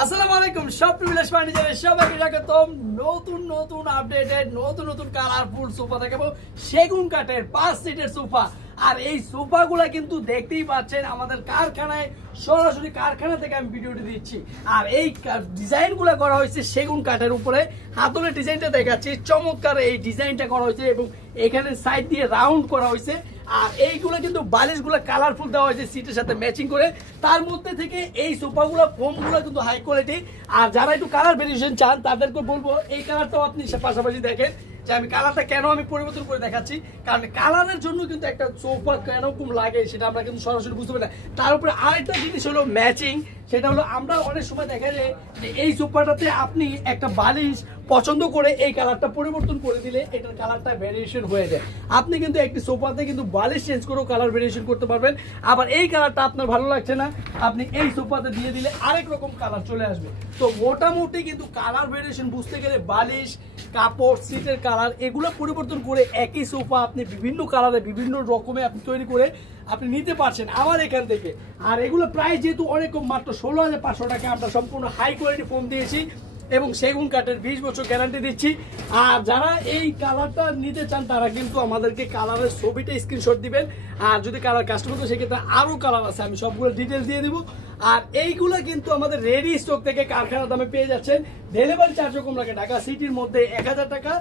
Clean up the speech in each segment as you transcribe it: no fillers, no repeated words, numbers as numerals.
আসসালামু আলাইকুম স্বপ্ন বিলাস ফার্নিচারে সবাইকে স্বাগতম। নতুন নতুন আপডেটেড নতুন নতুন কালারফুল সোফা দেখাবো, সেগুন কাঠের 5 সিটের সোফা। আর এই সোফাগুলা কিন্তু দেখতেই পাচ্ছেন আমাদের কারখানায়, সরাসরি কারখানা থেকে আমি ভিডিওটি দিচ্ছি। আর এই ডিজাইনগুলো করা হয়েছে সেগুন কাঠের উপরে। হাতলে ডিজাইনটা দেখাচ্ছি, চমৎকার এই ডিজাইনটা করা হয়েছে এবং এখানে সাইড দিয়ে রাউন্ড করা হয়েছে। আর এইগুলো কিন্তু বালিশগুলো কালারফুল দেওয়া হয়েছে সিটের সাথে ম্যাচিং করে। তার মধ্যে থেকে এই সোফাগুলো ফোমগুলো কিন্তু হাই কোয়ালিটি। আর যারা একটু কালার ভেরিয়েশন চান তাদেরকে বলবো এই কালারটাও আপনি পাশাপাশি দেখেন যে আমি কালারটা কেন আমি পরিবর্তন করে দেখাচ্ছি, কারণ কালারের জন্য কিন্তু একটা সোফা কেরকম লাগে সেটা আমরা কিন্তু সরাসরি বুঝতে পারি না। তার উপরে আরেকটা জিনিস হলো ম্যাচিং, সেটা হলো আমরা অনেক সময় দেখা যায় যে এই সোফাটাতে আপনি একটা বালিশ পছন্দ করে এই কালারটা পরিবর্তন করে দিলে এটার কালারটা ভেরিয়েশন হয়ে যায়। আপনি কিন্তু একটি সোফাতে কিন্তু বালিশ চেঞ্জ করেও কালার ভেরিয়েশন করতে পারবেন। আবার এই কালারটা আপনার ভালো লাগছে না, আপনি এই সোফাতে দিয়ে দিলে আরেক রকম কালার চলে আসবে। তো মোটামুটি কিন্তু কালার ভেরিয়েশন বুঝতে গেলে বালিশ, কাপড়, সিটের কালার এগুলো পরিবর্তন করে একই সোফা আপনি বিভিন্ন কালারে বিভিন্ন রকমে আপনি তৈরি করে আপনি নিতে পারছেন আমার এখান থেকে। আর এগুলো প্রায় যেহেতু অনেক কম, মাত্র 16,500 টাকা আমরা সম্পূর্ণ হাই কোয়ালিটি ফোম দিয়েছি এবং সেগুন কাঠের 20 বছর গ্যারান্টি দিচ্ছি। আর যারা এই কালারটা নিতে চান তারা কিন্তু আমাদেরকে কালারের ছবিটা স্ক্রিনশট দিবেন। আর যদি কালার কাস্টমার তো সেক্ষেত্রে আরও কালার আছে, আমি সবগুলো ডিটেলস দিয়ে দিব। আর এইগুলো কিন্তু আমাদের রেডি স্টক থেকে কারখানা দামে পেয়ে যাচ্ছেন। ডেলিভারি চার্জও কম লাগে, ঢাকা সিটির মধ্যে 1000 টাকা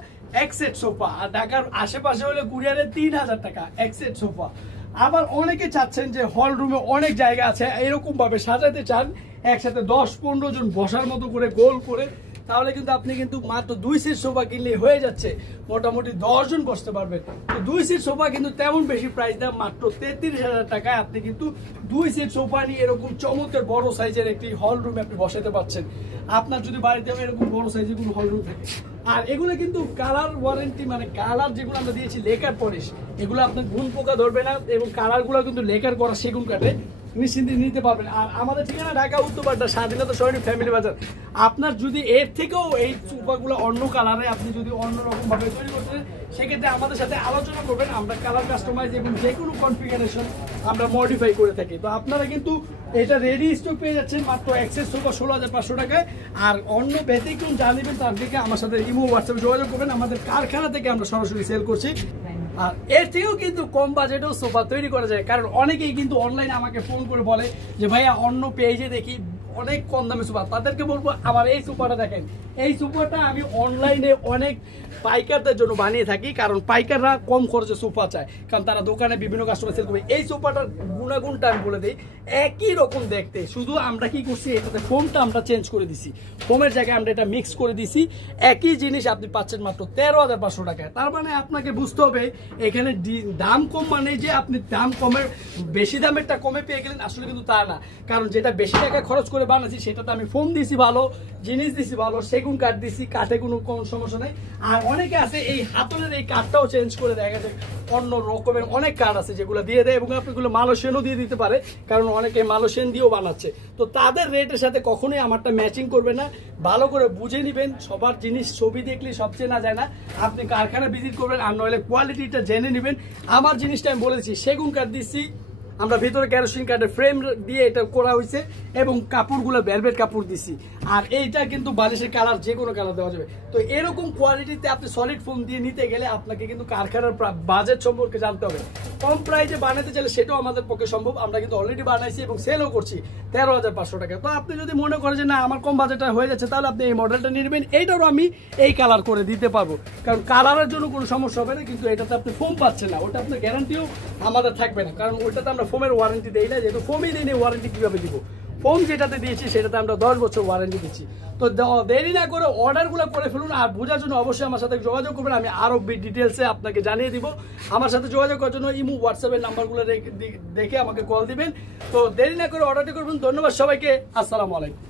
এক সেট সোফা, আর ঢাকার আশেপাশে হলে কুরিয়ারে 3000 টাকা এক সেট সোফা। আবার অনেকে চাচ্ছেন যে হল রুমে অনেক জায়গা আছে, এরকম ভাবে সাজাতে চান একসাথে 10-15 জন বসার মতো করে গোল করে, তাহলে কিন্তু আপনি কিন্তু মাত্র 2 সিট সোফা কিনলে হয়ে যাচ্ছে, মোটামুটি 10 জন বসতে পারবেন। তো 2 সিট সোফা কিন্তু তেমন বেশি প্রাইস না, মাত্র 33,000 টাকায় আপনি কিন্তু 2 সিট সোফা নিয়ে এরকম চমৎকার বড় সাইজের একটি হল রুমে আপনি বসাতে পারছেন। আপনার যদি বাড়িতে এরকম বড় সাইজের কোনো হল রুম থাকে। আর এগুলো কিন্তু কালার ওয়ারেন্টি, মানে কালার যেগুলো আমরা দিয়েছি লেকার পলিশ, এগুলো আপনার ঘুণ পোকা ধরবে না এবং কালারগুলো কিন্তু লেকার করা সেগুন কাঠে, নিশ্চিন্তে নিতে পারবেন। আর আমাদের ঠিকানা ঢাকা উত্তরপাড়া স্বাধীনতা সরণি ফ্যামিলি বাজার। আপনার যদি এর থেকেও এই সোফাগুলো অন্য কালারে আপনি যদি অন্যরকম ভাবে তৈরি করতে সেক্ষেত্রে আমাদের সাথে আলোচনা করবেন, আমরা কালার কাস্টমাইজ এবং যে কোনো কনফিগারেশন আমরা মডিফাই করে থাকি। তো আপনারা কিন্তু এটা রেডি স্টক পেয়ে যাচ্ছেন মাত্র এক্সেস সোফা 16,500 টাকায়। আর অন্য ব্যতিক্রম জানিবেন তার থেকে আমার সাথে ইমো হোয়াটসঅ্যাপে যোগাযোগ করবেন, আমাদের কারখানা থেকে আমরা সরাসরি সেল করছি। আর এর থেকেও কিন্তু কম বাজেটেও সোফা তৈরি করা যায়, কারণ অনেকেই কিন্তু অনলাইনে আমাকে ফোন করে বলে যে ভাইয়া অন্য পেজে দেখি অনেক কম দামে সোফা, তাদেরকে বলবো আমার এই সোফাটা দেখেন। এই সোফাটা আমি অনলাইনে অনেক পাইকারদের জন্য বানিয়ে থাকি, কারণ পাইকাররা কম খরচে সোফা চায়, কারণ তারা দোকানে বিভিন্ন কাস্টমার সেল করবে। এই সোফাটার গুণাগুণটা আমি বলে দিই, একই রকম দেখতে, শুধু আমরা কি করছি এটাতে ফোমটা আমরা চেঞ্জ করে দিছি, ফোমের জায়গায় আমরা এটা মিক্স করে দিছি। একই জিনিস আপনি পাচ্ছেন মাত্র 13,500 টাকায়। তার মানে আপনাকে বুঝতে হবে এখানে দাম কম মানে যে আপনি দাম কমের বেশি দামেরটা কমে পেয়ে গেলেন, আসলে কিন্তু তা না। কারণ যেটা বেশি টাকা খরচ করে বানাচ্ছি সেটাতে আমি ফোম দিছি ভালো, জিনিস দিছি ভালো, সেগুন কাঠ দিছি, কাঠে কোনো সমস্যা নেই। আর অনেকে আছে এই হাতলের এই কাঠটাও চেঞ্জ করে দেখা যায়, অন্য রকমের অনেক কাঠ আছে যেগুলো দিয়ে দেয় এবং আপনাগুলো মালয়েশিয়ানও দিয়ে দিতে পারে, কারণ অনেকে মালয়েশিয়ান দিয়েও বানাচ্ছে। তো তাদের রেটের সাথে কখনোই আমারটা ম্যাচিং করবে না, ভালো করে বুঝে নেবেন। সবার জিনিস ছবি দেখলে সব চেনা যায় না, আপনি কারখানা ভিজিট করবেন আর নইলে কোয়ালিটিটা জেনে নেবেন। আমার জিনিসটা আমি বলেছি সেগুন কাঠ দিচ্ছি, আমরা ভিতরে কেরোসিন কাঠের ফ্রেম দিয়ে এটা করা হয়েছে এবং কাপড়গুলো ভেলভেট কাপড় দিছি। আর এইটা কিন্তু বালিশের কালার যে কোনো কালার দেওয়া যাবে। তো এরকম কোয়ালিটিতে আপনি সলিড ফোম দিয়ে নিতে গেলে আপনাকে কিন্তু কারখানার বাজেট সম্পর্কে জানতে হবে। কম প্রাইসে বানাতে চাইলে সেটাও আমাদের পক্ষে সম্ভব, আমরা কিন্তু অলরেডি বানাইছি এবং সেলও করছি 13,500 টাকা। তো আপনি যদি মনে করেন যে না আমার কম বাজেটটা হয়ে যাচ্ছে, তাহলে আপনি এই মডেলটা নিয়ে নেবেন, এইটারও আমি এই কালার করে দিতে পারবো, কারণ কালারের জন্য কোনো সমস্যা হবে না। কিন্তু এটাতে আপনি ফোম পাচ্ছেন না, ওটা আপনার গ্যারান্টিও আমাদের থাকবে না, কারণ ওইটাতে আমরা ফোমের ওয়ারেন্টি দেই না, যেহেতু ফোমই দিই, ওয়ারেন্টি কিভাবে দিব? ফোম যেটাতে দিয়েছি সেটাতে আমরা 10 বছর ওয়ারেন্টি দিচ্ছি। তো দেরি না করে অর্ডারগুলো করে ফেলুন। আর বোঝার জন্য অবশ্যই আমার সাথে যোগাযোগ করবেন, আমি আরো ডিটেলসে আপনাকে জানিয়ে দিব। আমার সাথে যোগাযোগ করার জন্য ইমো হোয়াটসঅ্যাপের নাম্বারগুলো দেখে আমাকে কল দিবেন। তো দেরি না করে অর্ডারটি করবেন। ধন্যবাদ সবাইকে, আসসালামু আলাইকুম।